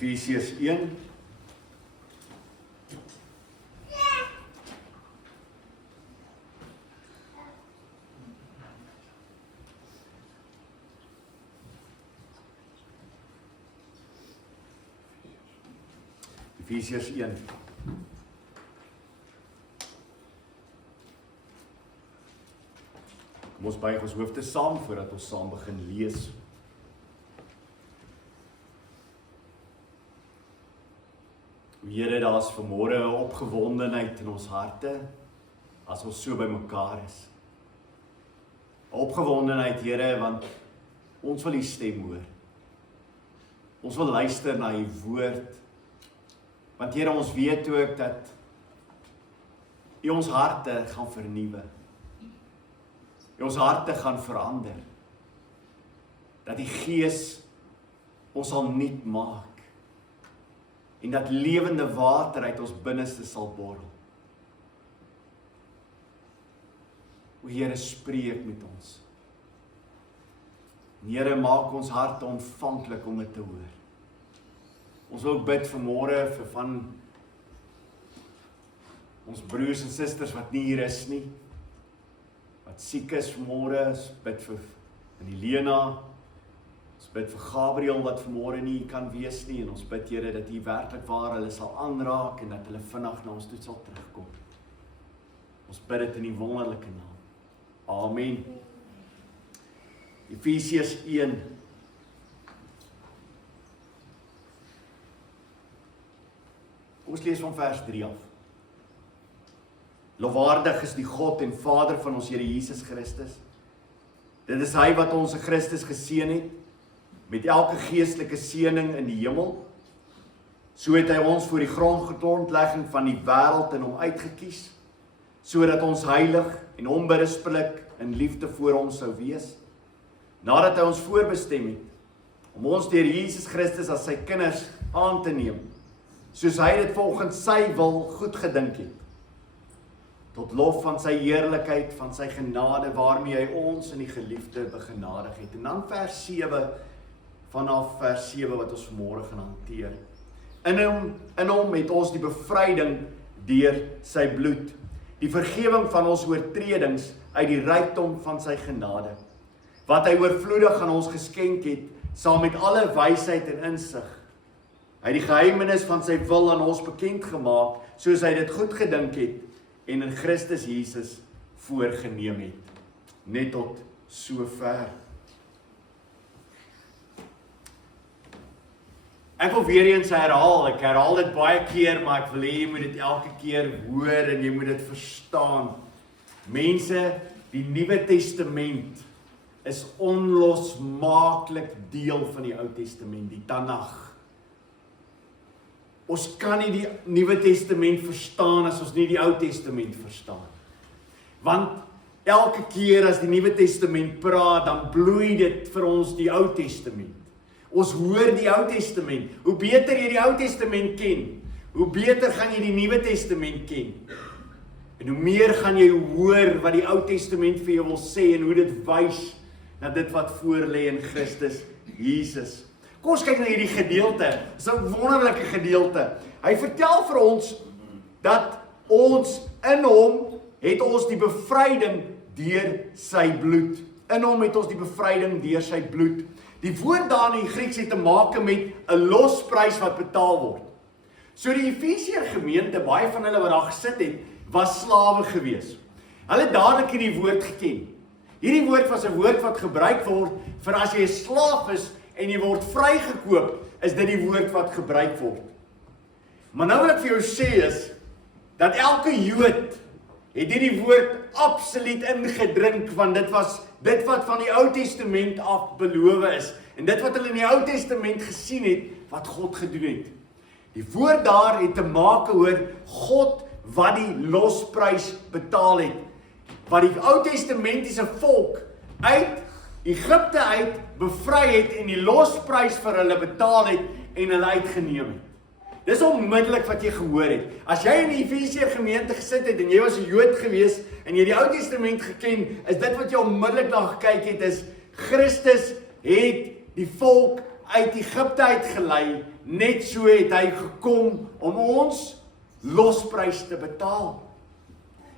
Efesiërs 1. Efesiërs 1. Kom ons buig ons hoofde saam voordat ons saam begin lees. Here, daar is vanmôre 'n opgewondenheid in ons harte as ons so by mekaar is. 'n Opgewondenheid, Here, want ons wil U stem hoor. Ons wil luister na U woord. Want Here, ons weet ook dat U ons harte gaan vernuwe. U ons harte gaan verander. Dat die Gees ons sal nuut maak. En dat lewende water uit ons binneste sal borrel. O Here, spreek met ons. Here, maak ons harte ontvanklik om dit te hoor. Ons wil bid vanmôre vir van ons broers en susters wat nie hier is nie, wat siek is vanmôre. Ons bid vir Helena. Ons bid vir Gabriel wat vanmôre nie kan wees nie, en ons bid, Here, dat U werklik waar hulle sal aanraak en dat hulle vinnig na ons toe sal terugkom. Ons bid dit in die wonderlike naam. Amen. Efesiërs 1. Kom ons lees van vers 3 af. Lofwaardig is die God en Vader van ons Here Jesus Christus. Dit is Hy wat ons in Christus geseën het, met elke geestelike seëning in die hemel. So het Hy ons voor die grondlegging van die wêreld in Hom uitgekies, sodat ons heilig en onberispelik in liefde voor Hom sou wees, nadat Hy ons voorbestem het, om ons deur Jesus Christus as Sy kinders aan te neem, soos Hy dit volgens Sy wil goed gedink het, tot lof van Sy heerlikheid, van Sy genade, waarmee Hy ons in die geliefde begenadig het. En dan vers 7, vanaf vers 7 wat ons vanmôre gaan hanteer. In hom het ons die bevryding deur sy bloed, die vergewing van ons oortredings uit die rykdom van sy genade, wat Hy oorvloedig aan ons geskenk het, saam met alle wysheid en insig. Hy het die geheimenis van sy wil aan ons bekend gemaak, soos Hy dit goed gedink het, en in Christus Jesus voorgeneem het. Net tot sover. Ek wil weer eens herhaal, ek herhaal dit baie keer, maar ek wil hê jy moet dit elke keer hoor en jy moet dit verstaan. Mense, die Nuwe Testament is onlosmaaklik deel van die Ou Testament, die Tanach. Ons kan nie die Nuwe Testament verstaan as ons nie die Ou Testament verstaan. Want elke keer as die Nuwe Testament praat, dan bloei dit vir ons die Ou Testament. Ons hoor die Ou Testament. Hoe beter jy die Ou Testament ken, hoe beter gaan jy die Nuwe Testament ken. En hoe meer gaan jy hoor wat die Ou Testament vir jou wil sê en hoe dit wys na dit wat voor lê in Christus Jesus. Kom ons kyk na hierdie gedeelte. Dit is 'n wonderlike gedeelte. Hy vertel vir ons dat ons in hom het ons die bevryding deur sy bloed. In hom het ons die bevryding deur sy bloed. Die woord daar in die Grieks het te maak met 'n losprys wat betaal word. So die Efesiër gemeente, baie van hulle wat daar gesit het, was slawe gewees. Hulle het dadelik hierdie woord geken. Hierdie woord was 'n woord wat gebruik word vir as jy 'n slaaf is en jy word vrygekoop, is dit die woord wat gebruik word. Maar nou wil ek vir jou sê is, dat elke Jood het hierdie woord absoluut ingedrink, want dit was dit wat van die Ou Testament af beloof is, en dit wat hulle in die Ou Testament gesien het, wat God gedoen het. Die woord daar het te maak oor God wat die losprys betaal het, wat die Ou Testamentiese volk uit Egipte uit bevry het en die losprys vir hulle betaal het en hulle uitgeneem het. Dis onmiddellik wat jy gehoor het. As jy in die Efesiër gemeente gesit het en jy was 'n Jood gewees en jy die Ou Testament geken, is dit wat jy onmiddellik na gekyk het, is Christus het die volk uit Egipte uitgelei net so het hy gekom om ons losprys te betaal.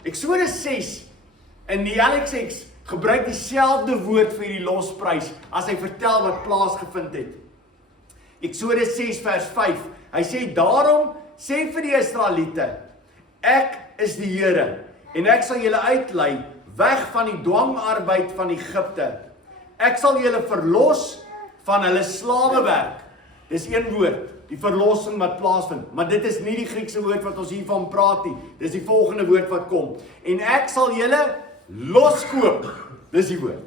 Eksodus 6 in die LXX gebruik dieselfde woord vir die losprys as hy vertel wat plaasgevind het. Eksodus 6 vers 5, hy sê, daarom sê vir die Israeliete, ek is die Here, en ek sal julle uitlei, weg van die dwangarbeid van Egipte. Ek sal julle verlos van hulle slawewerk. Dis een woord, die verlossing wat plaasvind. Maar dit is nie die Griekse woord wat ons hiervan praat nie. Dis die volgende woord wat kom. En ek sal julle loskoop. Dis die woord.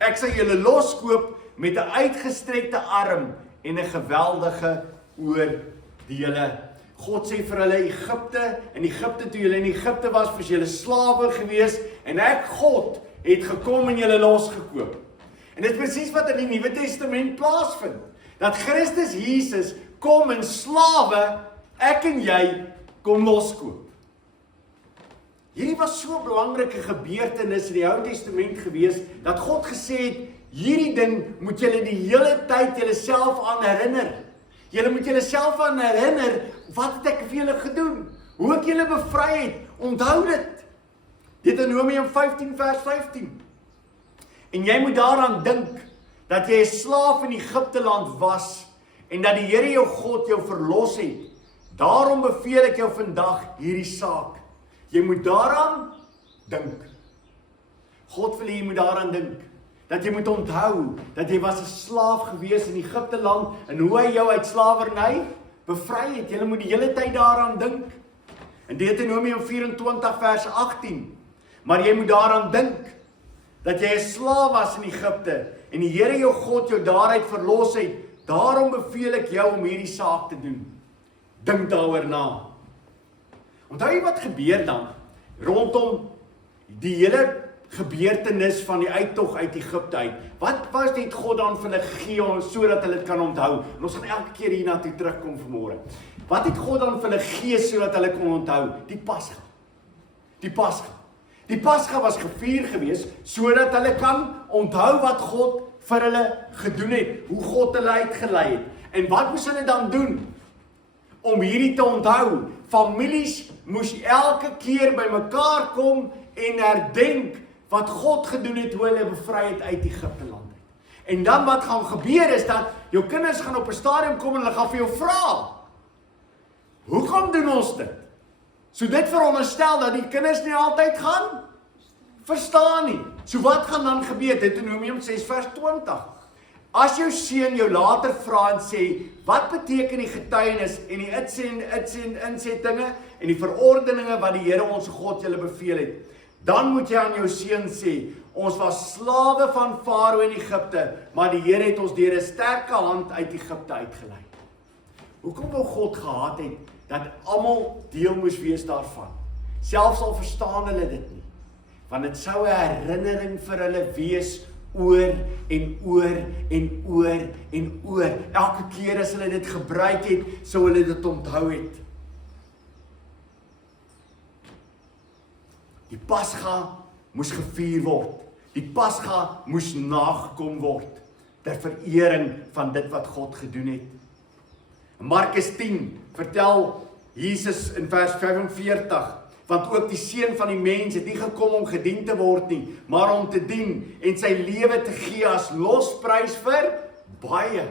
Ek sal julle loskoop met 'n uitgestrekte arm en 'n geweldige oordele. God sê vir hulle in Egipte toe julle in Egipte was, was julle slawe gewees en ek God het gekom en julle losgekoop. En dit is presies wat in die Nuwe Testament plaasvind. Dat Christus Jesus kom en slawe, ek en jy, kom loskoop. Hierdie was so 'n belangrike gebeurtenis in die Ou Testament gewees, dat God gesê het, hierdie ding moet julle die hele tyd julleself aan herinner. Julle moet julleself aan herinner, wat het ek vir julle gedoen? Hoe ek julle bevry het, onthou dit. Deuteronomium 15 vers 15. En jy moet daaraan dink, dat jy 'n slaaf in Egipte land was, en dat die Here jou God jou verlos het. Daarom beveel ek jou vandag hierdie saak. Jy moet daaraan dink. God wil jy moet daaraan dink. Dat jy moet onthou, dat jy was 'n slaaf gewees in Egipte land, en hoe hy jou uit slawerny bevry het. Jy moet die hele tyd daaraan dink. In Deuteronomium 24 vers 18. Maar jy moet daaraan dink, dat jy 'n slaaf was in Egipte, en die Here jou God jou daaruit verlos het. Daarom beveel ek jou om hierdie saak te doen. Dink daaroor na. Onthou jy wat gebeur dan rondom die hele gebeurtenis van die uittog uit Egipte uit? Wat was dit God dan vir hulle gee sodat hulle dit kan onthou? En ons gaan elke keer hiernatoe terugkom vanmôre. Wat het God dan vir hulle gee sodat hulle kon onthou? Die Pasga. Die Pasga. Die Pasga was gevier gewees sodat hulle kan onthou wat God vir hulle gedoen het, hoe God hulle uitgelei het. En wat moes hulle dan doen om hierdie te onthou? Families moes elke keer by mekaar kom en herdenk wat God gedoen het, hoe hulle bevry het uit Egipte land. En dan wat gaan gebeur is dat jou kinders gaan op 'n stadium kom en hulle gaan vir jou vra, hoekom doen ons dit? So dit veronderstel dat die kinders nie altyd gaan verstaan nie. So wat gaan dan gebeur? Deuteronomium 6 vers 20. As jou seun jou later vra en sê, wat beteken die getuienis en die insettinge en die verordeninge wat die Here ons God julle beveel het, dan moet jy aan jou seun sê, ons was slawe van Farao in Egipte, maar die Here het ons deur 'n sterke hand uit Egipte uitgelei. Hoekom wou God gehad het dat almal deel moes wees daarvan? Selfs al verstaan hulle dit nie. Want dit sou 'n herinnering vir hulle wees oor en oor en oor en oor. Elke keer as hulle dit gebruik het, sou hulle dit onthou het. Die Pasga moes gevier word. Die Pasga moes nagekom word ter verering van dit wat God gedoen het. Markus 10 vertel Jesus in vers 45, want ook die Seun van die Mens het nie gekom om gedien te word nie, maar om te dien en sy lewe te gee as losprys vir baie.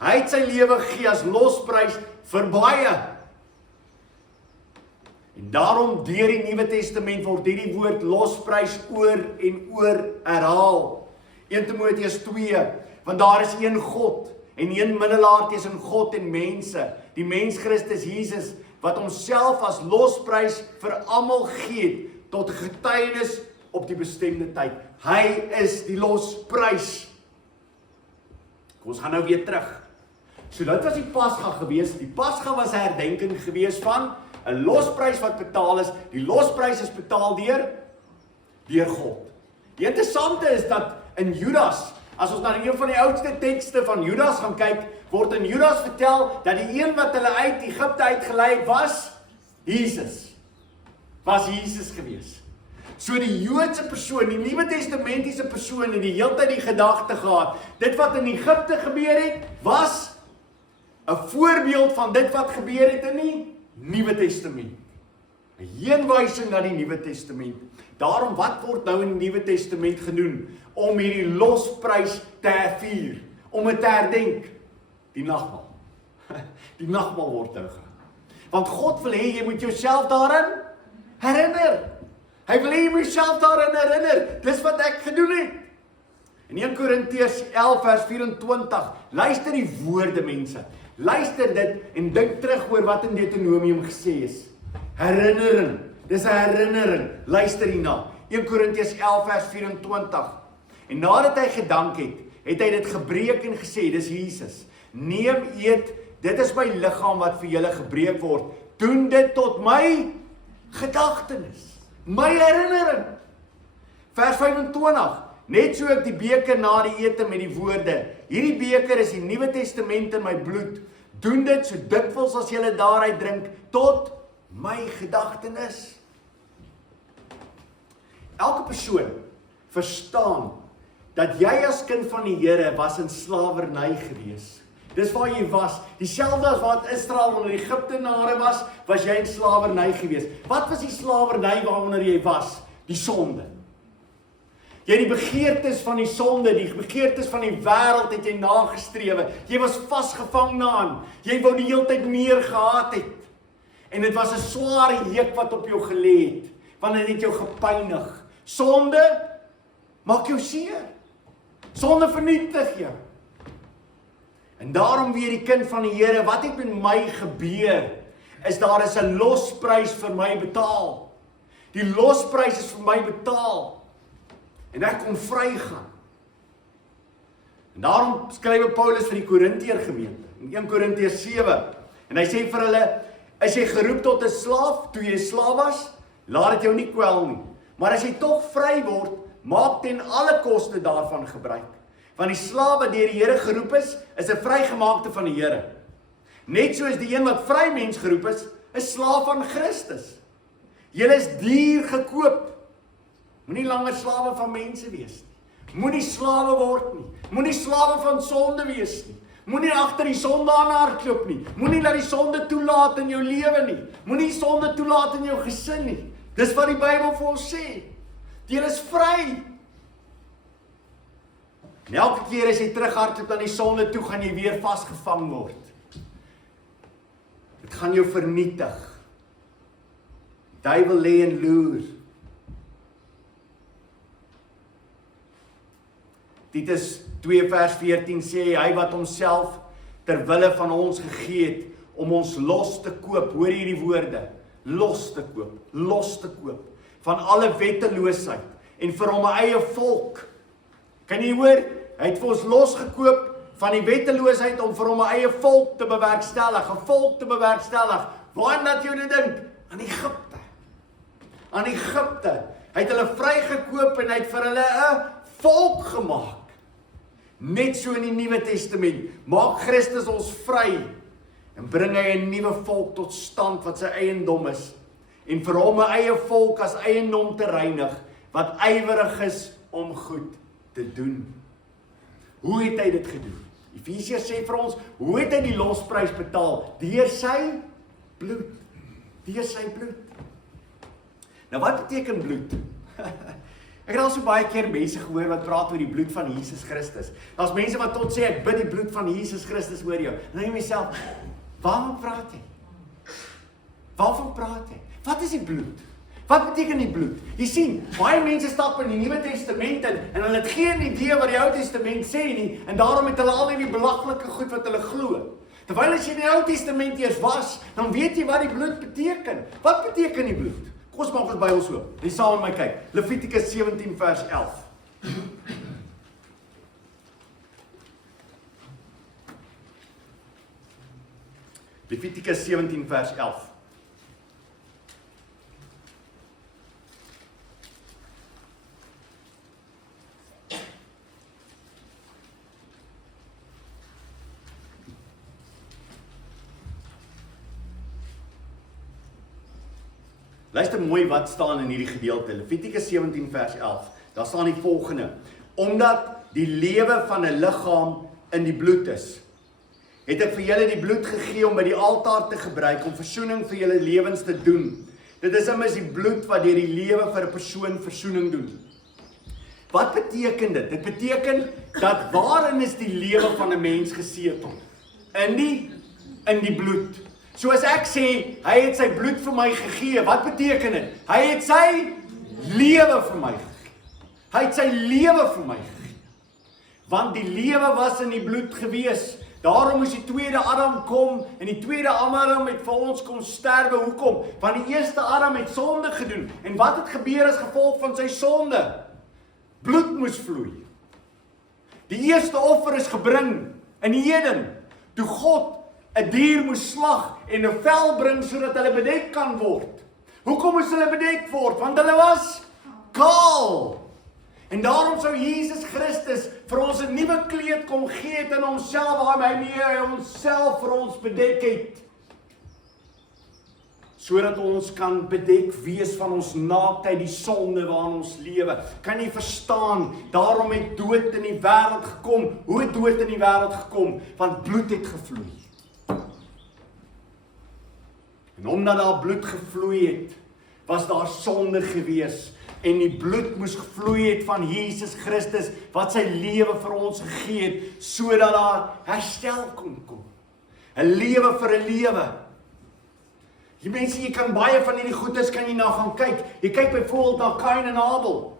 Hy het sy lewe gegee as losprys vir baie. En daarom deur die Nuwe Testament word hierdie woord losprys oor en oor herhaal. 1 Timoteus 2, want daar is een God en een middelaar tussen God en mense, die mens Christus Jesus, wat homself as losprys vir almal gee tot 'n getuienis op die bestemde tyd. Hy is die losprys. Kom, ons gaan nou weer terug. So dit was die Pasga gewees. Die Pasga was 'n herdenking gewees van 'n losprys wat betaal is. Die losprys is betaal deur God. Die interessante is dat in Judas, as ons na een van die oudste tekste van Judas gaan kyk, word in Judas vertel dat die een wat hulle uit Egipte uitgelei het was Jesus. Was Jesus gewees. So die Joodse persoon, die Nuwe Testamentiese persoon het die hele tyd die gedagte gehad, dit wat in Egipte gebeur het, was 'n voorbeeld van dit wat gebeur het in die Nuwe Testament. 'n heenwysing na die Nuwe Testament. Daarom, wat word nou in die Nuwe Testament genoem? Om hierdie losprys te vier, om het te herdenk. Die nagmaal. Die nagmaal word nou gehou. Want God wil hê jy moet jouself daaraan herinner. Hy wil hê jy moet jouself daaraan herinner. Dis wat ek gedoen het. In 1 Korintiërs 11 vers 24, luister die woorde mense. Luister dit en dink terug oor wat in Deuteronomium gesê is. Herinnering, dis 'n herinnering. Luister hierna. 1 Korintiërs 11 vers 24. En nadat hy gedank het, het hy dit gebreek en gesê, dis Jesus. Neem, eet, dit is my liggaam wat vir julle gebreek word. Doen dit tot my gedagtenis. My herinnering. Vers 25. Net so ek die beker na die ete met die woorde. Hierdie beker is die Nuwe Testament in my bloed. Doen dit so dikwels as julle daaruit drink tot my gedagtenis. Elke persoon verstaan dat jy as kind van die Here was in slawerny gewees. Dis waar jy was. Dieselfde as wat Israel onder die Egiptenare was, was jy in slawerny gewees. Wat was die slawerny waaronder jy was? Die sonde. Jy het die begeertes van die sonde, die begeertes van die wêreld het jy nagestrewe. Jy was vasgevang daaraan. Jy wou die hele tyd meer gehad het. En dit was 'n swaar juk wat op jou gelê het, want dit het jou gepynig. Sonde maak jou seer. Sonde vernietig jou. En daarom weer die kind van die Here, wat het met my gebeur, is daar is 'n losprys vir my betaal. Die losprys is vir my betaal. En ek kon vrygaan. En daarom skryf Paulus vir die Korintiër gemeente, in 1 Korintiërs 7, en hy sê vir hulle, is jy geroep tot 'n slaaf, toe jy slaaf was, laat dit jou nie kwel nie. Maar as jy tog vry word, maak ten alle koste daarvan gebruik. Want die slaaf wat deur die Here geroep is 'n vrygemaakte van die Here. Net soos die een wat vry mens geroep is slaaf van Christus. Julle is duur gekoop. Moenie langer slawe van mense wees nie. Moenie slawe word nie. Moenie slawe van sonde wees nie. Moenie agter die sonde aan hardloop nie. Moenie laat die sonde toelaat in jou lewe nie. Moenie sonde toelaat in jou gesin nie. Dis wat die Bybel vir ons sê. Jy is vry. En elke keer as jy terughardloop aan die sonde toe, gaan jy weer vasgevang word. Dit gaan jou vernietig. Die duiwel lê en loer. Titus 2 vers 14 sê hy wat homself ter wille van ons gegee het om ons los te koop. Hoor hierdie woorde, los te koop van alle wetteloosheid en vir hom 'n eie volk. Kan jy hoor? Hy het vir ons losgekoop van die wetteloosheid om vir hom 'n eie volk te bewerkstellig, 'n volk te bewerkstellig. Waar laat jou dit dink? Aan Egipte. Aan Egipte. Hy het hulle vrygekoop en hy het vir hulle 'n volk gemaak. Net so in die Nuwe Testament, maak Christus ons vry en bring hy 'n nuwe volk tot stand wat sy eiendom is en vir hom 'n eie volk as eiendom te reinig wat ywerig is om goed te doen. Hoe het hy dit gedoen? Efesiërs sê vir ons, hoe het hy die losprys betaal? Deur sy bloed. Deur sy bloed. Nou wat beteken bloed? Ek het al so baie keer mense gehoor wat praat oor die bloed van Jesus Christus. Daar's mense wat tot sê ek bid die bloed van Jesus Christus oor jou. En jy myself, waarvan praat jy? Waarvan praat jy? Wat is die bloed? Wat beteken die bloed? Jy sien, baie mense stap in die Nuwe Testament in en hulle het geen idee wat die Ou Testament sê nie en daarom het hulle al hierdie belaglike goed wat hulle glo. Terwyl as jy in die Ou Testament eers was, dan weet jy wat die bloed beteken. Wat beteken die bloed? Kom ons maak ons Bybel so. Jy saam met my kyk. Levitikus 17 vers 11. Levitikus 17 vers 11. Luister mooi wat staan in hierdie gedeelte, Levitikus 17 vers 11, daar staan die volgende, omdat die lewe van 'n liggaam in die bloed is, het ek vir julle die bloed gegee om by die altaar te gebruik, om versoening vir julle lewens te doen. Dit is immers die bloed wat deur die lewe vir 'n persoon versoening doen. Wat beteken dit? Dit beteken dat waarin is die lewe van 'n mens gesetel? In die bloed. So as ek sê, hy het sy bloed vir my gegee, wat beteken dit? Hy het sy lewe vir my gegee. Hy het sy lewe vir my gegee. Want die lewe was in die bloed gewees. Daarom moes die tweede Adam kom, en die tweede Adam het vir ons kom sterwe. Hoekom? Want die eerste Adam het sonde gedoen. En wat het gebeur as gevolg van sy sonde? Bloed moes vloei. Die eerste offer is gebring in die Eden, toe God 'n dier moes slag en 'n vel bring sodat hulle bedek kan word. Hoekom moes hulle bedek word? Want hulle was kaal. En daarom sou Jesus Christus vir ons 'n nuwe kleed kom gee het in homself, waarmee hy homself vir ons bedek het. Sodat ons kan bedek wees van ons naaktheid, die sonde waarin ons lewe. Kan jy verstaan? Daarom het dood in die wêreld gekom. Hoe het dood in die wêreld gekom? Want bloed het gevloei. En omdat daar bloed gevloei het, was daar sonde gewees. En die bloed moes gevloei het van Jesus Christus, wat sy lewe vir ons gegee het, sodat daar herstel kon kom. 'n lewe vir 'n lewe. Die mense, jy kan baie van hierdie goedes kan jy nou gaan kyk. Jy kyk byvoorbeeld na Kain en Abel.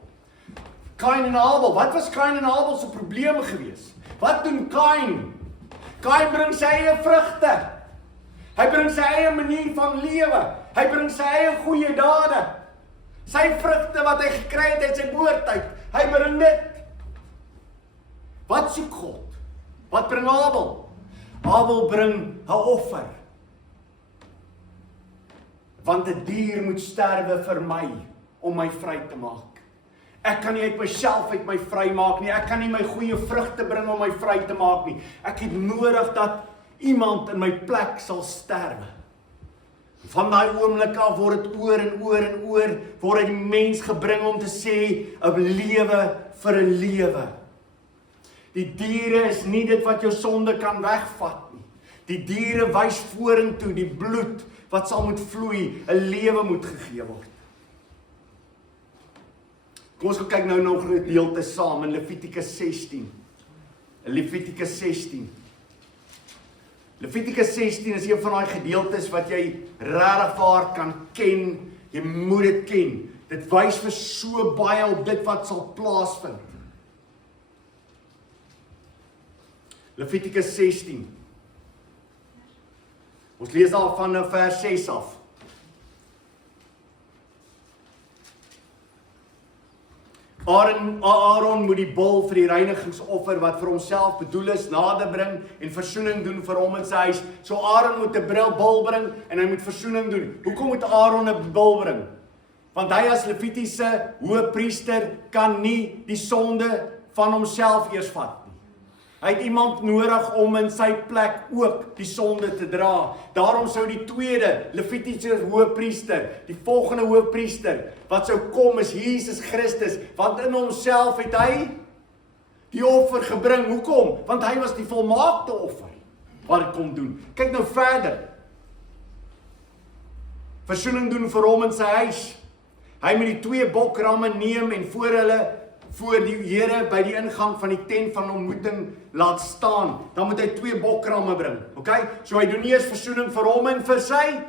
Kain en Abel, wat was Kain en Abel se probleme gewees? Wat doen Kain? Kain bring sy eie vrugte. Hy bring sy eie manier van lewe. Hy bring sy eie goeie dade. Sy vrugte wat hy gekry het uit sy boortyd. Hy bring dit. Wat soek God? Wat bring Abel? Abel bring 'n offer. Want 'n dier moet sterwe vir my, om my vry te maak. Ek kan nie uit myself uit my vry maak nie. Ek kan nie my goeie vrugte bring om my vry te maak nie. Ek het nodig dat iemand in my plek sal sterwe. Van daai oomblik af word dit oor en oor en oor, word die mens gebring om te sê, 'n lewe vir 'n lewe. Die diere is nie dit wat jou sonde kan wegvat nie. Die diere wys vorentoe, die bloed wat sal moet vloei, 'n lewe moet gegee word. Kom ons kyk nou nog 'n gedeelte saam in Levitikus 16. Levitikus 16. Levitikus 16 is een van daai gedeeltes wat jy regtig waar kan ken. Jy moet dit ken. Dit wys vir so baie op dit wat sal plaasvind. Levitikus 16. Ons lees daar van vers 6 af. Aaron moet die bul vir die reinigingsoffer wat vir homself bedoel is nader bring en versoening doen vir hom en sy huis. So Aaron moet 'n bul bring en hy moet versoening doen. Hoekom moet Aaron 'n bul bring? Want hy as Levitiese hoëpriester kan nie die sonde van homself eers vat nie. Hy het iemand nodig om in sy plek ook die sonde te dra. Daarom sou die tweede Levitiese hoëpriester, die volgende hoëpriester wat sou kom is Jesus Christus, want in homself het hy die offer gebring. Hoekom? Want hy was die volmaakte offer wat dit kom doen. Kyk nou verder. Versoening doen vir hom en sy huis. Hy moet die 2 bokramme neem en voor die Here by die ingang van die tent van ontmoeting laat staan. Dan moet hy 2 bokramme bring. Okay? So hy doen nie eers versoening vir hom en vir sy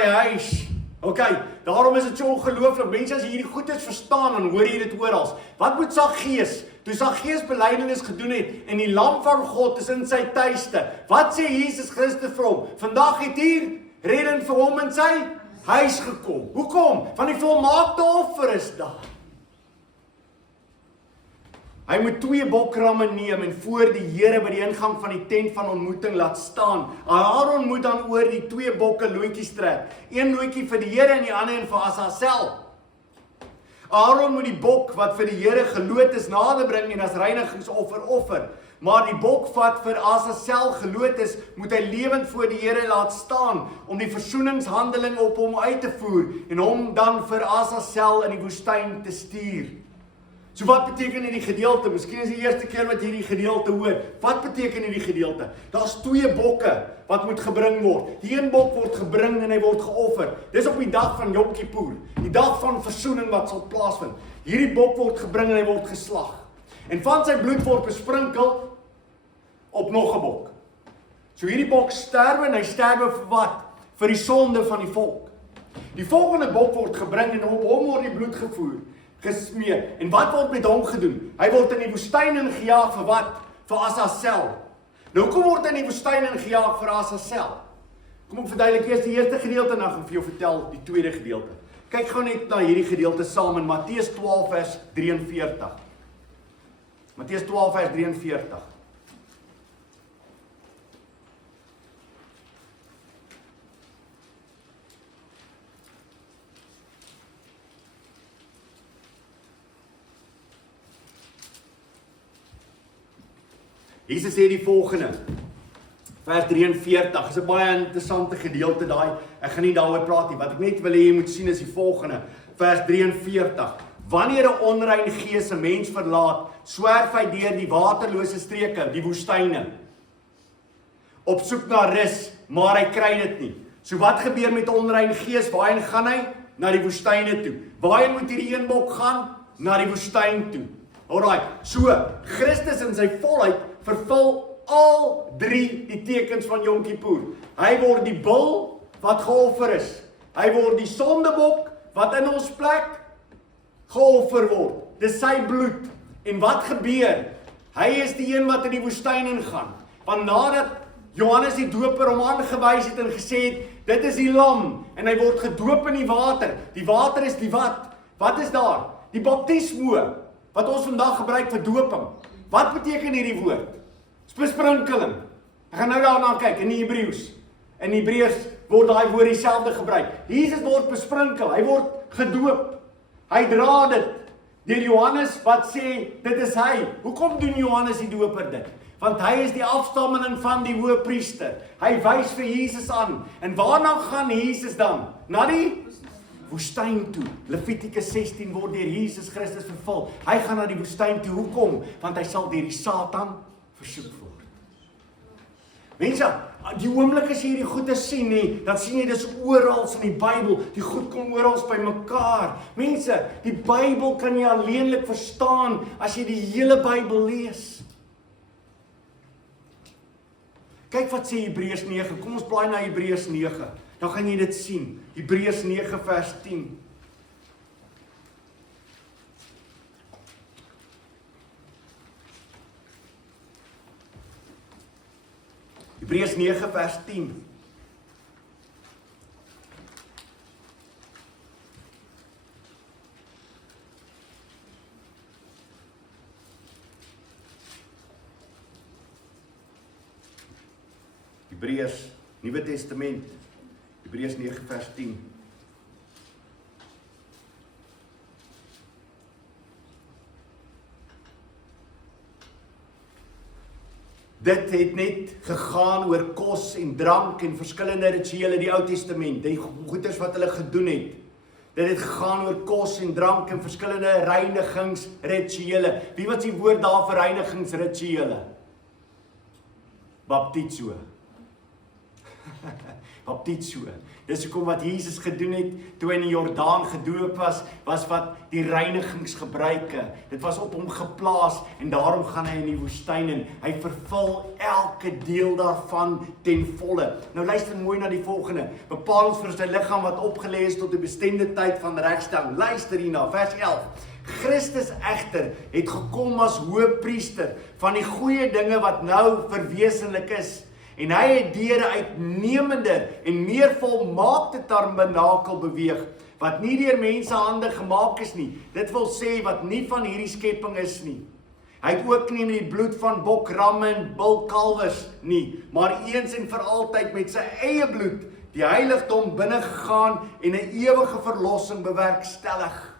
huis. Okay, daarom is dit so ongelooflik. Mense, as jy hierdie goedes verstaan, dan hoor jy dit oral. Wat moet Saggeus? Toe Saggeus belydenis gedoen het en die lam van God is in sy tuiste. Wat sê Jesus Christus vir hom? Vandag het hier redding vir hom in sy huis gekom. Hoekom? Want die volmaakte offer is daar. Hy moet 2 bokramme neem en voor die Here by die ingang van die tent van ontmoeting laat staan. Aaron moet dan oor die 2 bokke loetjies trek. Een loetjie vir die Here en die ander een vir Asazel. Aaron moet die bok wat vir die Here geloot is nader bring en as reinigingsoffer offer. Maar die bok wat vir Asazel geloot is, moet hy lewend voor die Here laat staan om die versoeningshandeling op hom uit te voer en hom dan vir Asazel in die woestyn te stuur. So wat beteken hierdie gedeelte? Miskien is die eerste keer wat jy hierdie gedeelte hoor. Wat beteken hierdie gedeelte? Daar's 2 bokke wat moet gebring word. Die een bok word gebring en hy word geoffer. Dis op die dag van Yom Kippur, die dag van versoening wat sal plaasvind. Hierdie bok word gebring en hy word geslag. En van sy bloed word besprinkel op nog 'n bok. So hierdie bok sterwe en hy sterwe vir wat? Vir die sonde van die volk. Die volgende bok word gebring en op hom word die bloed gevoer, gesmeer. En wat word met hom gedoen? Hy word in die woestyn ingejaag vir wat? Vir Azazel. Nou kom word in die woestyn ingejaag vir Azazel. Kom ek verduidelik eers die eerste gedeelte en dan gaan ek vir jou vertel die tweede gedeelte. Kyk gou net na hierdie gedeelte saam in Matteus 12 vers 43. Matteus 12 vers 43. Jesus sê die volgende, vers 43, is 'n baie interessante gedeelte daai, ek gaan nie daaroor praat nie, wat ek net wil hê jy moet sien is die volgende, vers 43, wanneer 'n onrein gees 'n mens verlaat, swerf hy deur die waterlose streke, die woestyne, op soek na rus, maar hy kry dit nie. So wat gebeur met 'n onrein gees, waarheen gaan hy? Na die woestyne toe. Waarheen moet hierdie een bok gaan? Na die woestyn toe. Alright, so, Christus in sy volheid vervul al 3 die tekens van Yom Kippur. Hy word die bul wat geoffer is. Hy word die sondebok wat in ons plek geoffer word. Dis sy bloed. En wat gebeur? Hy is die een wat in die woestyn ingaan. Want nadat Johannes die doper hom aangewys het en gesê het, dit is die lam, en hy word gedoop in die water. Die water is die wat? Wat is daar? Die baptismo, wat ons vandag gebruik vir doping. Wat beteken hierdie woord? Dis besprinkeling. Ek gaan nou daarna kyk in die Hebreëus. In Hebreërs word daai woord dieselfde gebruik. Jesus word besprinkel, hy word gedoop. Hy dra dit. Deur Johannes wat sê, dit is hy. Hoekom doen Johannes die doper dit? Want hy is die afstammeling van die hoëpriester. Hy wys vir Jesus aan. En waarna gaan Jesus dan? Na die woestyn toe. Levitikus 16 word deur Jesus Christus vervul. Hy gaan na die woestyn toe. Hoekom? Want hy sal deur die Satan versoek word. Mense, die oomblik as jy hierdie goeie sien, dan sien jy dis oral in die Bybel. Die goed kom oral by mekaar. Mense, die Bybel kan jy alleenlik verstaan as jy die hele Bybel lees. Kyk wat sê Hebreërs 9. Kom ons blaai na Hebreërs 9. Dan gaan jy dit sien. Hebreërs 9 vers 10. Hebreërs 9 vers 10. Hebreërs, Nuwe Testament, Hebreërs 9 vers 10. Dit het net gegaan oor kos en drank en verskillende rituele die Ou Testament, die goeders wat hulle gedoen het. Dit het gegaan oor kos en drank en verskillende reinigingsrituele. Wie wat die woord daar vir reinigingsrituele? Baptizo. Baptizo. Dis hoekom wat Jesus gedoen het toe hy in die Jordaan gedoop was wat die reinigingsgebruike. Dit was op hom geplaas en daarom gaan hy in die woestyn en hy vervul elke deel daarvan ten volle. Nou luister mooi na die volgende. Bepalings vir sy liggaam wat opgelê is tot 'n bestemde tyd van regstelling. Luister hierna, vers 11. Christus egter het gekom as hoëpriester van die goeie dinge wat nou verwesenlik is. En hy het deur 'n uitnemende en meer volmaakte tabernakel beweeg, wat nie deur mense hande gemaak is nie. Dit wil sê wat nie van hierdie skepping is nie. Hy het ook nie met die bloed van bokramme en bulkalwes nie, maar eens en vir altyd met sy eie bloed die heiligdom binne gegaan en 'n ewige verlossing bewerkstellig.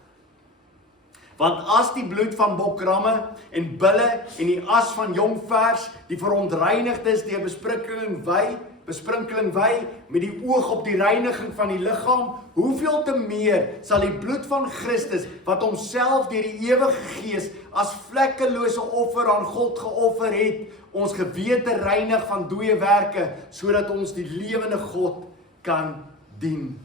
Want as die bloed van bokramme en bulle en die as van jong vers, die verontreinigd is deur besprinkeling wy, besprinkeling wy met die oog op die reiniging van die liggaam, hoeveel te meer sal die bloed van Christus, wat homself deur die ewige Gees as vlekkelose offer aan God geoffer het, ons gewete reinig van dooie werke, sodat ons die lewende God kan dien.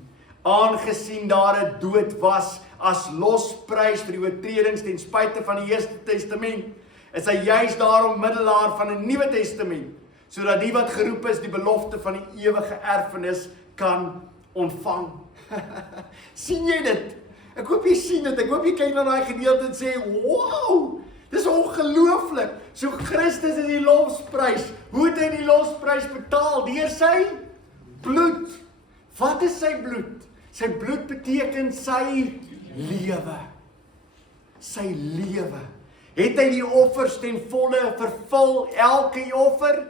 Aangesien daar 'n dood was as losprys vir die oortredings ten spyte van die Eerste Testament, is hy juist daarom middelaar van 'n Nuwe Testament, sodat die wat geroep is die belofte van die ewige erfenis kan ontvang. Sien jy dit? Ek hoop jy sien dit. Ek hoop jy kyk na daai gedeelte en sê, wow, dis ongelooflik. So Christus is die losprys. Hoe het hy die losprys betaal? Deur sy bloed. Wat is sy bloed? Sy bloed beteken sy lewe. Sy lewe. Het hy die offers ten volle vervul, elke offer?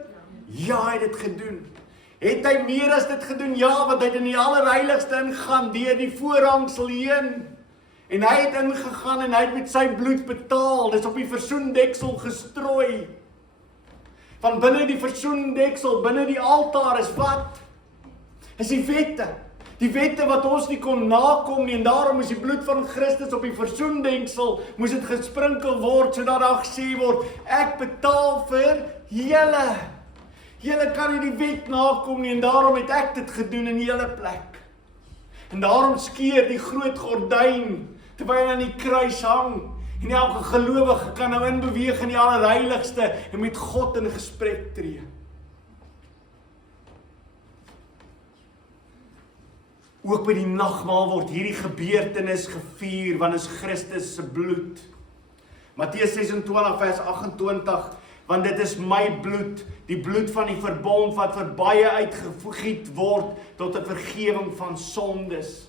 Ja, hy het dit gedoen. Het hy meer as dit gedoen? Ja, want hy het in die allerheiligste ingaan deur die voorhangsel heen. En hy het ingegaan en hy het met sy bloed betaal. Dis op die versoendeksel gestrooi. Van binne die versoendeksel, binne die altaar is wat? Is die wette. Die wette wat ons nie kon nakom nie, en daarom moes die bloed van Christus op die versoendeksel, moes dit gesprinkel word, sodat daar gesê word, ek betaal vir julle. Julle kan nie die wet nakom nie, en daarom het ek dit gedoen in julle plek. En daarom skeer die groot gordyn, terwyl hy aan die kruis hang, en elke gelowige kan nou inbeweeg in die allerheiligste, en met God in gesprek tree. Ook by die nagmaal word hierdie gebeurtenis gevier, want is Christus se bloed. Matteus 26 vers 28, want dit is my bloed, die bloed van die verbond wat vir baie uitgegiet word tot 'n vergewing van sondes.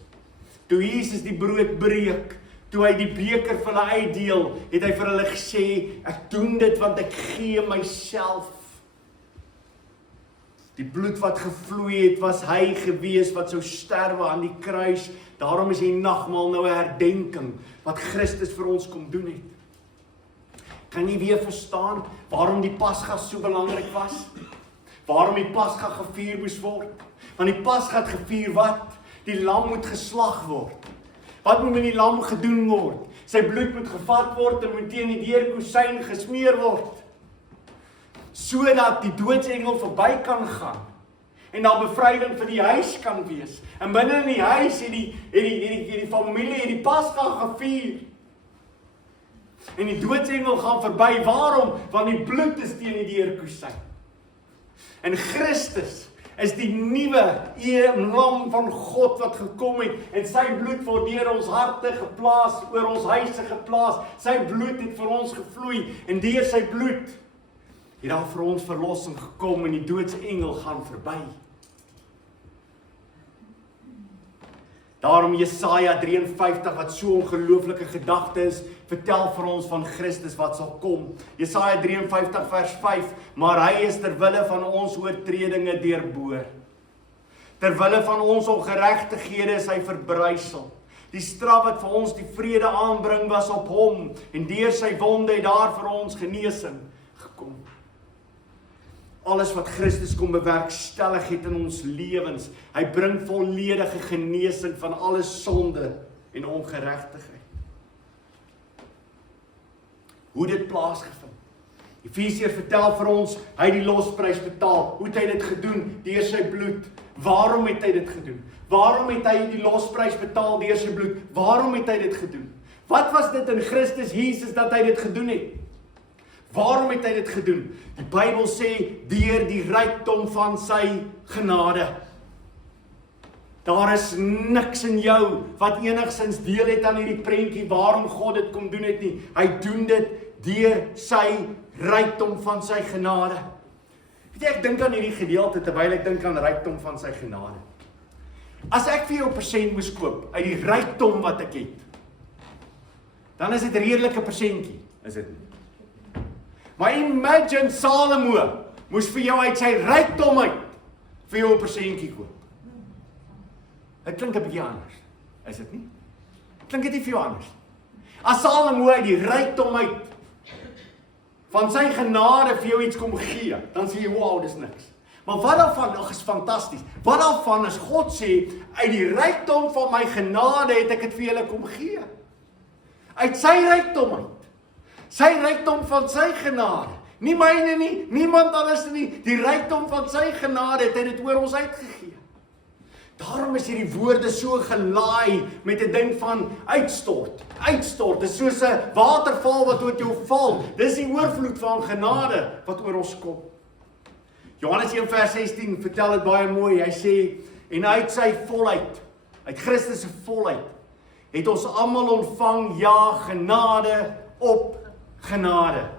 Toe Jesus die brood breek, toe hy die beker vir hulle uitdeel, het hy vir hulle gesê, ek doen dit want ek gee myself. Die bloed wat gevloei het, was hy gewees wat sou sterwe aan die kruis. Daarom is die nagmaal nou 'n herdenking wat Christus vir ons kom doen het. Kan jy weer verstaan waarom die Pasga so belangrik was? Waarom die Pasga gevier moes word? Want die Pasga het gevier wat? Die lam moet geslag word. Wat moet met die lam gedoen word? Sy bloed moet gevat word en moet teen die deurkusyn gesmeer word. Sodat die doodsengel verby kan gaan en daar bevryding vir die huis kan wees. En binne in die huis het die familie het die Pasga gevier. En die doodsengel gaan verby. Waarom? Want die bloed is teen die deurkusyn. En Christus is die nuwe lam van God wat gekom het, en sy bloed word deur ons harte geplaas, oor ons huise geplaas. Sy bloed het vir ons gevloei, en deur sy bloed het daar vir ons verlossing gekom, en die doodsengel gaan verby. Daarom Jesaja 53, wat so ongelooflike gedagte is, vertel vir ons van Christus wat sal kom. Jesaja 53 vers 5, maar hy is ter wille van ons oortredinge deurboor. Ter wille van ons ongeregtighede is hy verbrysel. Die straf wat vir ons die vrede aanbring was op hom, en deur sy wonde het daar vir ons genesing gekom. Alles wat Christus kom bewerkstellig het in ons lewens, hy bring volledige genesing van alle sonde en ongeregtigheid. Hoe dit plaasgevind? Efesiërs vertel vir ons, hy het die losprys betaal. Hoe het hy dit gedoen? Deur sy bloed. Waarom het hy dit gedoen? Waarom het hy die losprys betaal deur sy bloed? Waarom het hy dit gedoen? Wat was dit in Christus Jesus dat hy dit gedoen het? Waarom het hy dit gedoen? Die Bybel sê, deur die rykdom van sy genade. Daar is niks in jou wat enigsins deel het aan hierdie prentjie waarom God dit kom doen het nie. Hy doen dit deur sy rykdom van sy genade. Weet jy, ek dink aan hierdie gedeelte terwyl ek dink aan rykdom van sy genade. As ek vir jou 'n persent moes koop uit die rykdom wat ek het, dan is dit 'n redelike persentjie, is dit nie? Maar imagine Salomo moes vir jou uit sy rykdom uit vir jou 'n persentjie koop. Dit klink 'n bietjie anders, is dit nie? Klink dit nie vir jou anders? As Salomo uit die rykdom uit van sy genade vir jou iets kom gee, dan sê jy, wow, dis niks. Maar wat daarvan, is fantasties. Wat daarvan is God sê, uit die rykdom van my genade het ek dit vir julle kom gee. Uit sy rykdom uit. Sy rykdom van sy genade. Nie myne nie, niemand anders nie. Die rykdom van sy genade het hy dit oor ons uitgegee. Daarom is hierdie woorde so gelaai met 'n ding van uitstort. Uitstort, dit is soos 'n waterval wat oor jou val. Dis die oorvloed van genade wat oor ons kom. Johannes 1 vers 16 vertel dit baie mooi. Hy sê, en uit sy volheid, uit Christus se volheid, het ons almal ontvang, ja, genade op genade.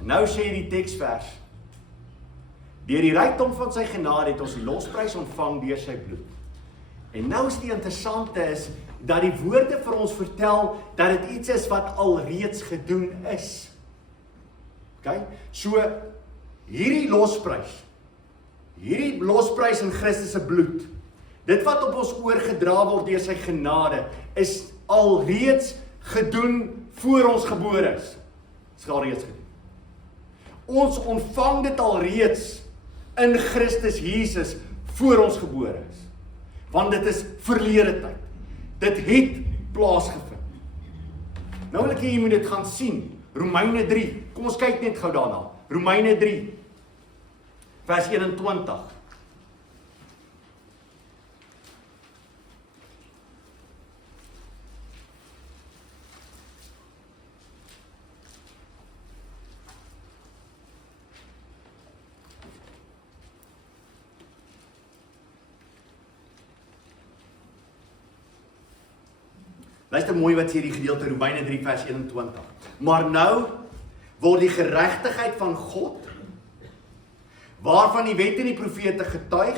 En nou sê die teksvers, deur die rykdom van sy genade het ons die losprys ontvang deur sy bloed. En nou is die interessante is, dat die woorde vir ons vertel, dat dit iets is wat alreeds gedoen is. Okay? So, hierdie losprys in Christus se bloed, dit wat op ons oorgedra word deur sy genade, is alreeds gedoen voor ons gebore is. Is alreeds gedoen. Ons ontvang dit alreeds in Christus Jesus voor ons gebore is. Want dit is verlede tyd. Dit het plaasgevind. Nou wil ek hê jy moet dit gaan sien. Romeine 3. Kom ons kyk net gou daarna. Romeine 3 vers 21. Luister mooi wat sê die gedeelte Romeine 3 vers 21. Maar nou word die geregtigheid van God, waarvan die wet en die profete getuig,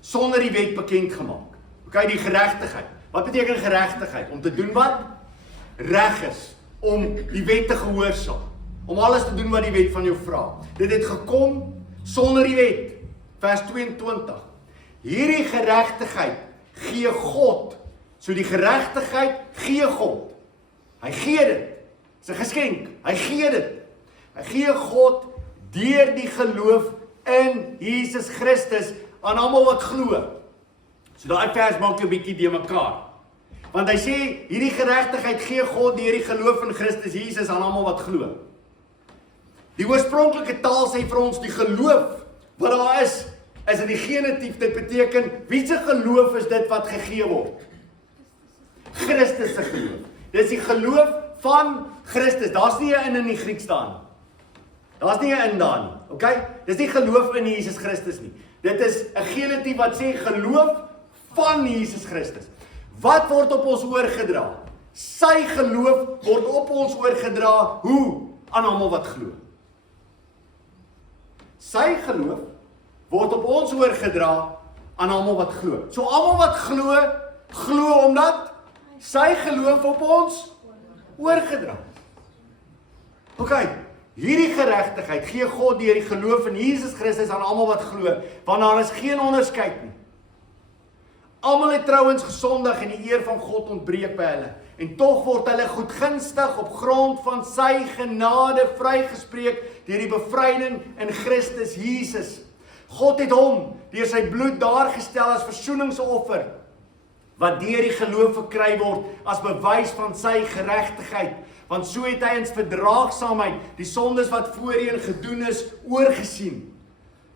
sonder die wet bekend gemaak. Okay, die geregtigheid. Wat beteken geregtigheid? Om te doen wat reg is, om die wet te gehoorsaam, om alles te doen wat die wet van jou vra. Dit het gekom sonder die wet. Vers 22. Hierdie geregtigheid gee God. So die geregtigheid gee God. Hy gee dit. Dit is 'n geskenk. Hy gee dit. Hy gee God deur die geloof in Jesus Christus aan almal wat glo. So daai vers maak jou 'n bietjie de mekaar. Want hy sê hierdie geregtigheid gee God deur die geloof in Christus Jesus aan almal wat glo. Die oorspronklike taal sê vir ons die geloof wat daar is in die genitief. Dit beteken wie se geloof is dit wat gegee word? Christus se geloof. Dis die geloof van Christus. Daar's nie 'n in die Grieks staan. Daar's nie 'n in daar nie. Okay? Dis nie geloof in Jesus Christus nie. Dit is 'n genitief wat sê geloof van Jesus Christus. Wat word op ons oorgedra? Sy geloof word op ons oorgedra. Hoe? Aan almal wat glo. Sy geloof word op ons oorgedra aan almal wat glo. So almal wat glo, glo omdat sy geloof op ons oorgedra. Okay, hierdie geregtigheid gee God deur die geloof in Jesus Christus aan almal wat glo, want daar is geen onderskeid nie. Almal het trouens gesondig en die eer van God ontbreek by hulle, en tog word hulle goedgunstig op grond van sy genade vrygespreek deur die bevryding in Christus Jesus. God het hom deur sy bloed daargestel as versoeningsoffer, wat deur die geloof verkry word as bewys van sy geregtigheid, want so het hy in verdraagsaamheid die sondes wat voorheen gedoen is, oorgesien.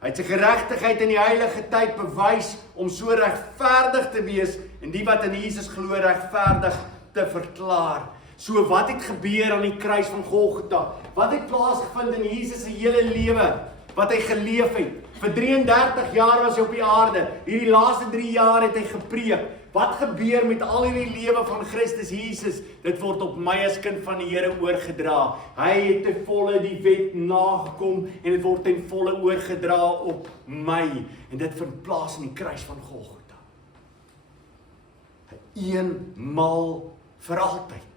Hy het sy geregtigheid in die heilige tyd bewys om so regverdig te wees en die wat in Jesus glo regverdig te verklaar. So wat het gebeur aan die kruis van Golgotha? Wat het plaasgevind in Jesus se hele lewe wat hy geleef het? Vir 33 jaar was hy op die aarde. Hierdie laaste 3 jaar het hy gepreek. Wat gebeur met al hierdie lewe van Christus Jesus? Dit word op my as kind van die Here oorgedra. Hy het ten volle die wet nagekom en dit word ten volle oorgedra op my. En dit vind plaas in die kruis van Golgotha. Eenmaal vir altyd.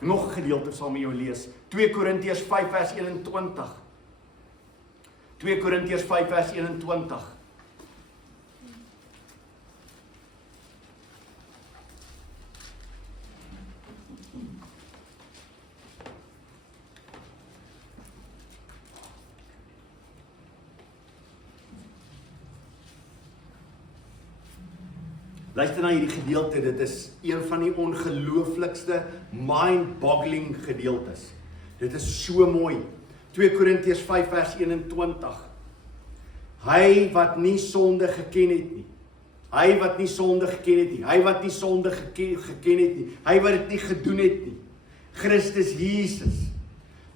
Nog 'n gedeelte sal met jou lees. 2 Korintiërs 5 vers 21. 2 Korintiërs 5 vers 21. Luister na hierdie gedeelte, dit is een van die ongelooflikste mind-boggling gedeeltes. Dit is so mooi. 2 Korintiërs 5 vers 21. Hy wat nie sonde geken het nie. Hy wat nie sonde geken het nie. Hy wat nie sonde geken het nie. Hy wat dit nie gedoen het nie. Christus Jesus.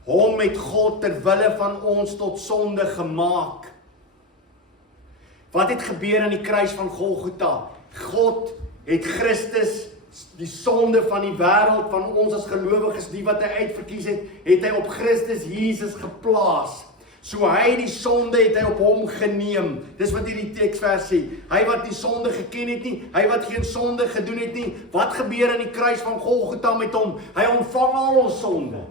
Hom het God ter wille van ons tot sonde gemaak. Wat het gebeur aan die kruis van Golgotha? God het Christus, die sonde van die wêreld, van ons as gelowiges, die wat hy uitverkies het hy op Christus Jesus geplaas. So hy die sonde het hy op hom geneem. Dis wat hierdie teksvers sê. Hy wat nie sonde geken het nie, hy wat geen sonde gedoen het nie. Wat gebeur aan die kruis van Golgotha met hom? Hy ontvang al ons sonde.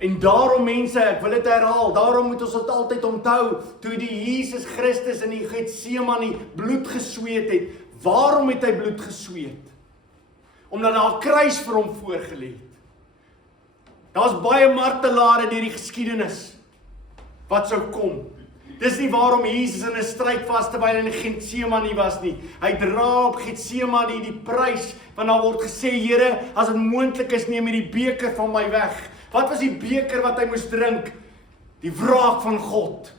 En daarom mense, ek wil dit herhaal, daarom moet ons dit altyd onthou, toe die Jesus Christus in die Getsemane bloed gesweet het, waarom het hy bloed gesweet? Omdat daar 'n kruis vir hom voorgelê het. Daar's baie martelare deur die geskiedenis, wat sou kom. Dis nie waarom Jesus in 'n stryd was terwyl hy in Getsemane was nie. Hy dra op Getsemane die prys, want daar word gesê, Here, as dit moontlik is, neem hierdie beker van my weg. Wat was die beker wat hy moes drink? Die wraak van God.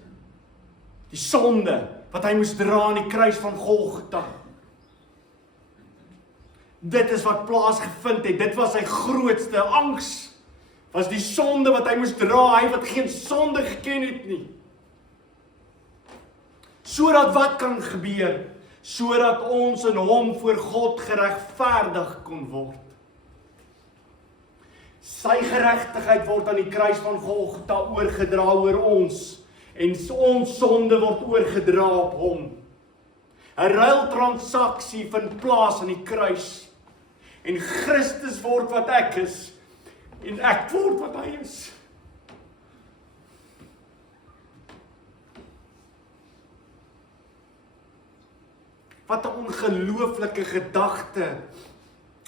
Die sonde wat hy moes dra aan die kruis van Golgotha. Dit is wat plaasgevind het. Dit was sy grootste angs. Was die sonde wat hy moes dra, hy wat geen sonde geken het nie. Sodat wat kan gebeur? Sodat ons in hom voor God geregverdig kon word. Sy geregtigheid word aan die kruis van Golgotha oorgedra oor ons. En ons sonde word oorgedra op hom. 'n Ruiltransaksie vind plaas aan die kruis. En Christus word wat ek is. En ek word wat hy is. Wat 'n ongelooflike gedagte.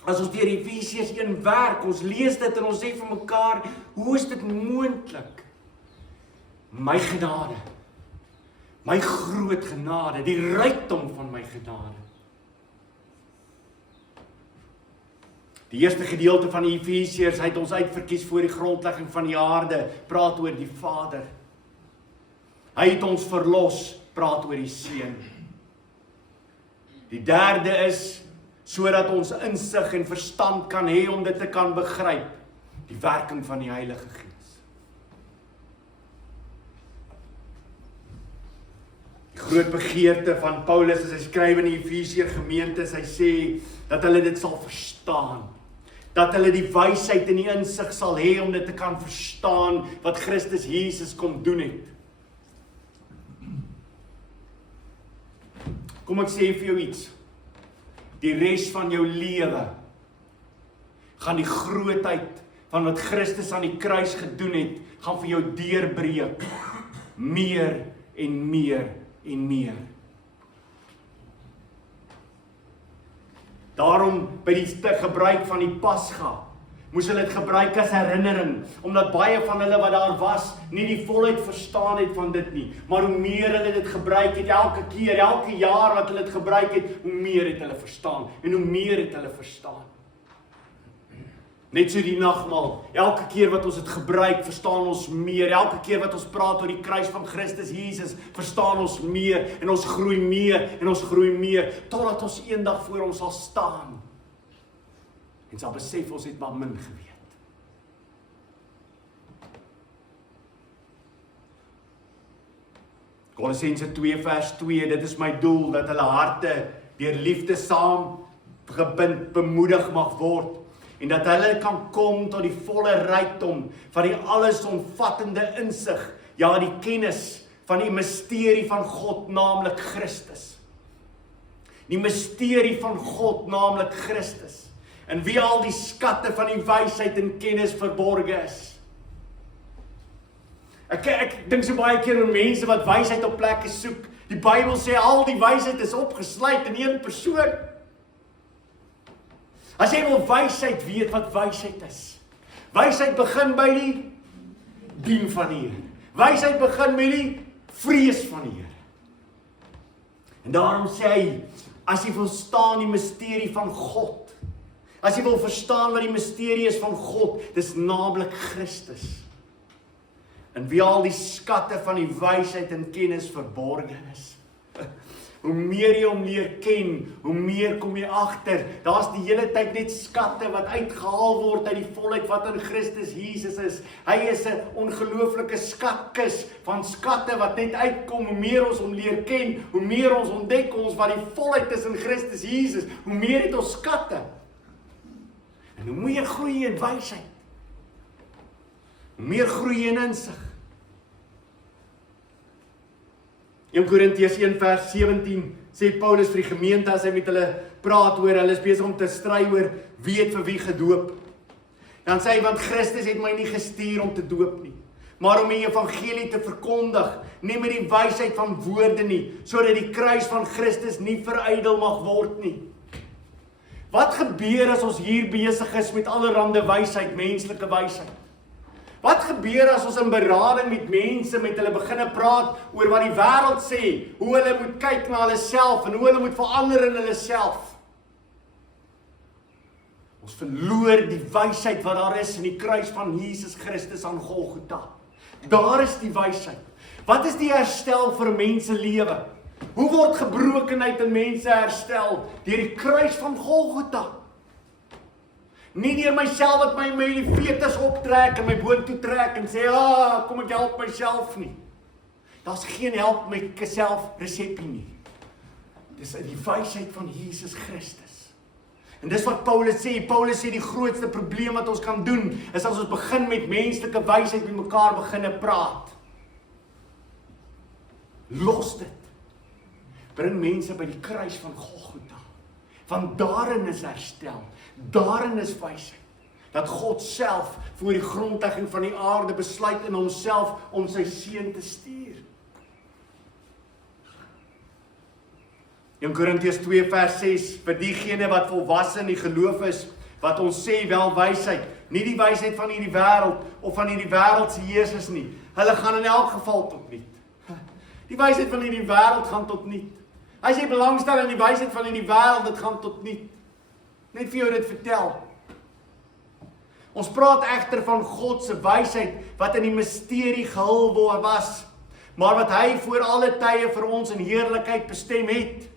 As ons deur Efesiërs 1 werk, ons lees dit en ons sê vir mekaar, hoe is dit moontlik? My genade. My groot genade, die rykdom van my genade. Die eerste gedeelte van die Efesiërs, hy het ons uitverkies voor die grondlegging van die aarde, praat oor die Vader. Hy het ons verlos, praat oor die Seun. Die derde is, sodat ons insig en verstand kan hê om dit te kan begryp, die werking van die Heilige Gees. Die groot begeerte van Paulus as hy skryf in die Efesiër gemeente, hy sê dat hulle dit sal verstaan, dat hulle die wysheid en die insig sal hê om dit te kan verstaan wat Christus Jesus kom doen het. Kom ek sê vir jou iets. Die res van jou lewe gaan die grootheid van wat Christus aan die kruis gedoen het, gaan vir jou deurbreek. Meer en meer en meer. Daarom by die gebruik van die Pasga, moes hulle dit gebruik as herinnering, omdat baie van hulle wat daar was, nie die volheid verstaan het van dit nie. Maar hoe meer hulle dit gebruik het, elke keer, elke jaar wat hulle dit gebruik het, hoe meer het hulle verstaan, en hoe meer het hulle verstaan. Net so die nagmaal, elke keer wat ons dit gebruik, verstaan ons meer, elke keer wat ons praat oor die kruis van Christus Jesus, verstaan ons meer, en ons groei meer, en ons groei meer, totdat ons eendag voor hom sal staan, en sal besef ons het maar min geweet. Kolossense 2 vers 2, dit is my doel, dat hulle harte deur liefde saam gebind, bemoedig mag word, en dat hulle kan kom tot die volle rykdom van die allesomvattende insig, ja die kennis van die misterie van God, naamlik Christus. Die misterie van God, naamlik Christus. En wie al die skatte van die wysheid en kennis verborge is. Ek dink so baie keer oor mense wat wysheid op plekke soek. Die Bybel sê al die wysheid is opgesluit in een persoon. As jy wil wysheid weet wat wysheid is. Wysheid begin by die dien van die Here. Wysheid begin met die vrees van die Here. En daarom sê hy, as jy wil verstaan die misterie van God, as jy wil verstaan wat die misterie is van God, dis naamlik Christus. En wie al die skatte van die wysheid en kennis verborgen is. Hoe meer jy hom leer ken, hoe meer kom jy agter. Daar's die hele tyd net skatte wat uitgehaal word uit die volheid wat in Christus Jesus is. Hy is 'n ongelooflike skatkis van skatte wat net uitkom. Hoe meer ons hom leer ken, hoe meer ons ontdek ons wat die volheid is in Christus Jesus, hoe meer het ons skatte. En hoe meer groei jy in wysheid, hoe meer groei jy in insig. 1 Korintiërs 1 vers 17 sê Paulus vir die gemeente as hy met hulle praat oor, hulle is besig om te stry oor wie het vir wie gedoop. Dan sê hy, want Christus het my nie gestuur om te doop nie, maar om die evangelie te verkondig, nie met die wysheid van woorde nie, sodat die kruis van Christus nie verydel mag word nie. Wat gebeur as ons hier besig is met allerhande wysheid, menslike wysheid? Wat gebeur as ons in berading met mense met hulle begin praat oor wat die wêreld sê, hoe hulle moet kyk na hulle self en hoe hulle moet verander in hulle self? Ons verloor die wysheid wat daar is in die kruis van Jesus Christus aan Golgotha. Daar is die wysheid. Wat is die herstel vir mense lewe? Hoe word gebrokenheid in mense herstel? Deur die kruis van Golgotha. Nie deur myself wat my die fetus optrek en my boontoe trek en sê, kom ek help myself nie. Daar's geen help met myself resepie nie. Dis die wysheid van Jesus Christus. En dis wat Paulus sê. Paulus sê die grootste probleem wat ons kan doen, is as ons begin met menslike wysheid met mekaar begin praat. Los dit. Bring mense by die kruis van Golgotha. Want daarin is herstel. Daarin is wysheid. Dat God self voor die grondlegging van die aarde besluit in homself om sy seun te stuur. 1 Korintiërs 2 vers 6, vir diegene wat volwasse in die geloof is, wat ons sê wel wysheid, nie die wysheid van hierdie wêreld of van hierdie wêreldse heersers nie. Hulle gaan in elk geval tot niet. Die wysheid van hierdie wêreld gaan tot niet. As jy belangstel in die wysheid van hierdie wêreld, dit gaan tot niet. Net vir jou dit vertel. Ons praat egter van God se wysheid wat in die misterie gehul was, maar wat hy voor alle tye vir ons in heerlikheid bestem het.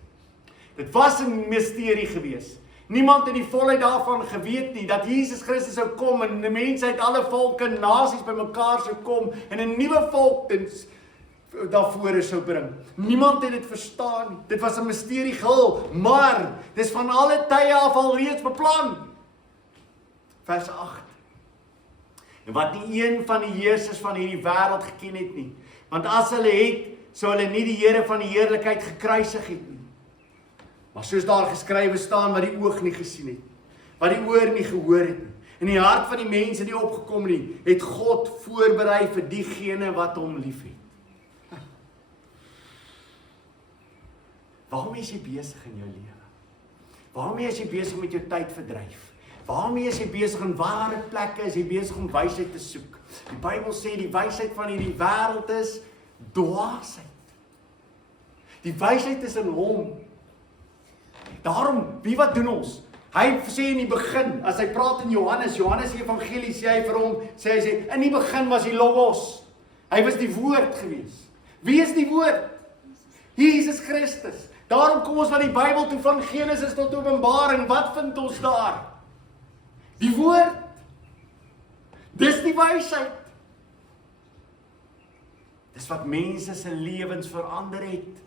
Dit was 'n misterie gewees. Niemand het die volheid daarvan geweet nie, dat Jesus Christus sou kom en die mense uit alle volke en nasies bymekaar sou kom en 'n nuwe volk daarvoor sou bring. Niemand het dit verstaan nie. Dit was 'n misterie gehul, maar dis van alle tye af al reeds beplan. Vers 8. En wat nie een van die heersers van hierdie wêreld geken het nie, want as hulle het, sou hulle nie die Here van die heerlikheid gekruisig het nie. Maar soos daar geskrywe staan, wat die oog nie gesien het, wat die oor nie gehoor het nie, en die hart van die mense nie opgekom nie, het God voorberei vir diegene wat hom liefhet. Waarmee is jy besig in jou lewe? Waarmee is jy besig met jou tyd verdryf? Waarmee is jy besig in ware plekke? Is jy besig om wysheid te soek? Die Bybel sê die wysheid van hierdie wêreld is dwaasheid. Die wysheid is in hom. Daarom, wat doen ons? Hy sê in die begin, as hy praat in Johannes Evangelie, sê hy vir hom, sê, in die begin was die Logos. Hy was die woord gewees. Wie is die woord? Jesus Christus. Daarom kom ons van die Bybel toe van Genesis tot Openbaring. Wat vind ons daar? Die woord. Dis die wysheid. Dis wat mense se lewens verander het.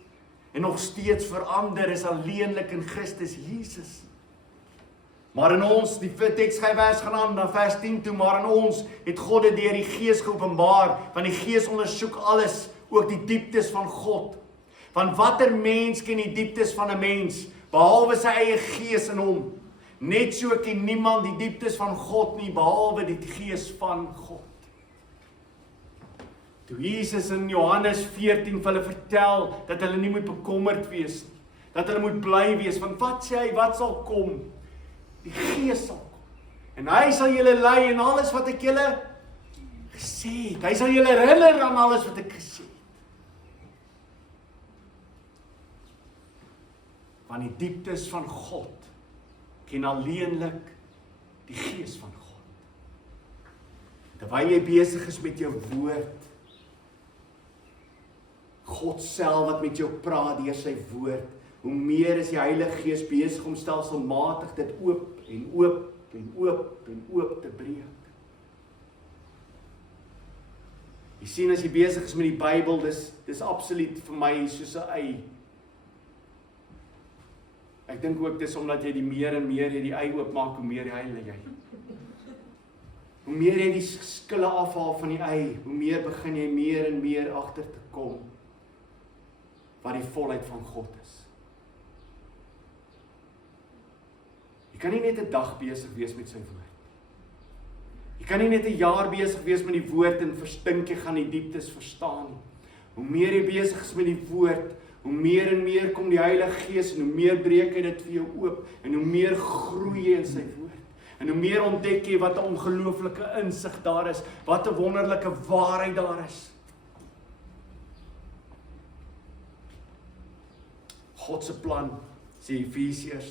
En nog steeds verander is alleenlik in Christus Jesus. Maar in ons, die teksskryfvers gaan aan na vers 10 toe, maar in ons het God dit deur die Gees geopenbaar, want die Gees ondersoek alles, ook die dieptes van God. Want watter mens ken die dieptes van 'n mens, behalwe sy eie gees in hom? Net so ken niemand die dieptes van God nie, behalwe die gees van God. Toe Jesus in Johannes 14 vir hulle vertel, dat hulle nie moet bekommerd wees nie, dat hulle moet bly wees, want wat sê hy, wat sal kom? Die Gees sal kom, en hy sal julle lei in alles wat ek julle gesê het, hy sal julle herinner aan alles wat ek gesê het. Want die dieptes van God ken alleenlik die Gees van God. Terwyl jy besig is met jou woord, God self wat met jou praat deur sy woord, hoe meer is die Heilige Gees besig om stelselmatig dit oop en oop en oop en oop te breek. Jy sien, as jy besig is met die Bybel, dis absoluut vir my soos 'n ei. Ek dink ook dis omdat jy die meer en meer jy die ei oopmaak, hoe meer huil jy. Hoe meer jy die skille afhaal van die ei, hoe meer begin jy meer en meer agter te kom wat die volheid van God is. Jy kan nie net 'n dag besig wees met sy woord. Jy kan nie net 'n jaar besig wees met die woord en verstink jy gaan die dieptes verstaan nie. Hoe meer jy besig is met die woord, hoe meer en meer kom die Heilige Gees en hoe meer breek hy dit vir jou oop en hoe meer groei jy in sy woord. En hoe meer ontdek jy wat 'n ongelooflike insig daar is, wat 'n wonderlike waarheid daar is. God se plan, sê Efesiërs,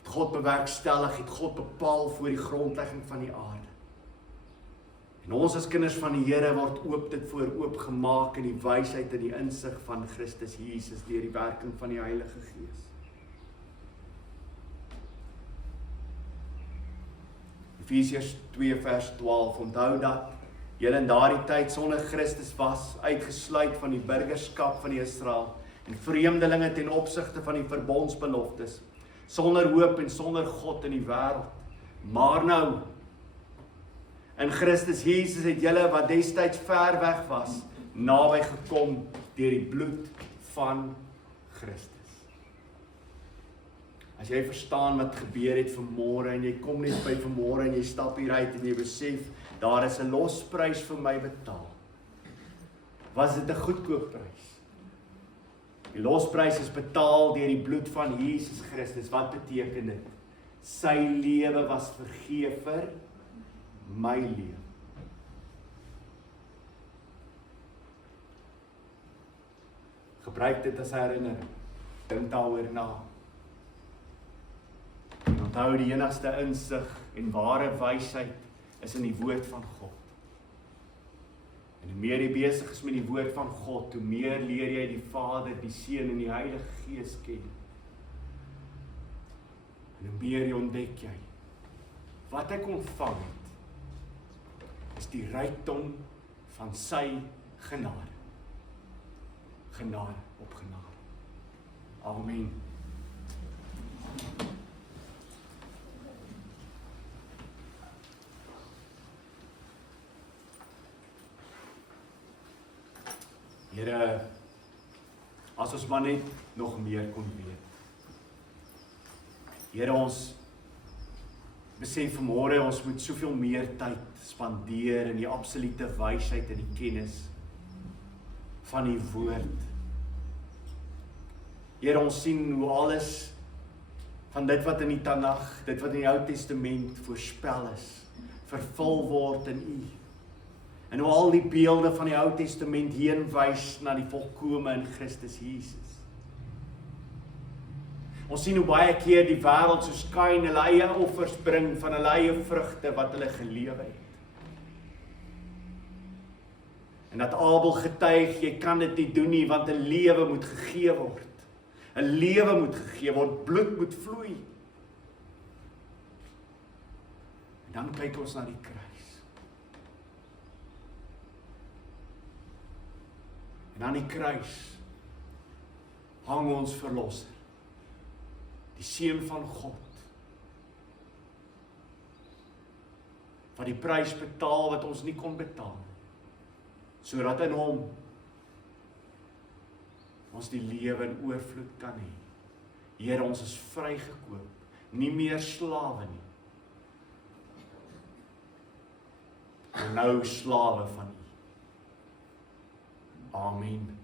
het God bewerkstellig, het God bepaal voor die grondlegging van die aarde. En ons as kinders van die Here word oop dit voor oopgemaak in die wysheid en die insig van Christus Jesus deur die werking van die Heilige Gees. Efesiërs 2 vers 12, onthou dat julle in daardie tyd sonder Christus was, uitgesluit van die burgerskap van Israel en vreemdelinge ten opsigte van die verbondsbeloftes, sonder hoop en sonder God in die wêreld. Maar nou, in Christus Jesus het julle wat destyds ver weg was, naby gekom deur die bloed van Christus. As jy verstaan wat gebeur het vanmôre en jy kom net by vanmôre en jy stap hier uit en jy besef, daar is 'n losprys vir my betaal. Was dit 'n goedkoop prys? Die losprys is betaal deur die bloed van Jesus Christus. Wat beteken dit? Sy lewe was vergee vir my lewe. Gebruik dit as herinnering. Dink daaroor na. En onthou die enigste insig en ware wysheid is in die woord van God. En hoe meer jy besig is met die woord van God, hoe meer leer jy die Vader, die Seun en die Heilige Gees ken. En hoe meer jy ontdek jy wat ek ontvang het, is die rykdom van sy genade. Genade op genade. Amen. Here, as ons maar net nog meer kon weet. Here, ons besef vanmôre ons moet soveel meer tyd spandeer in die absolute wysheid en die kennis van die woord. Here, ons sien hoe alles van dit wat in die Tanach, dit wat in die Ou Testament voorspel is, vervul word in U. En hoe al die beelde van die Ou Testament heen wys na die volkome in Christus Jesus. Ons sien hoe baie keer die wêreld soos Kain hulle eie offers bring van hulle eie vrugte wat hulle gelewe het. En dat Abel getuig, jy kan dit nie doen nie, want 'n lewe moet gegee word. 'n Lewe moet gegee word, bloed moet vloei. En dan kyk ons na die kruis. En aan die kruis hang ons verlosser, die Seun van God, wat die prys betaal wat ons nie kon betaal, sodat in hom ons die lewe in oorvloed kan hê. Here, ons is vrygekoop, nie meer slawe nie. En nou slawe van U. Amen.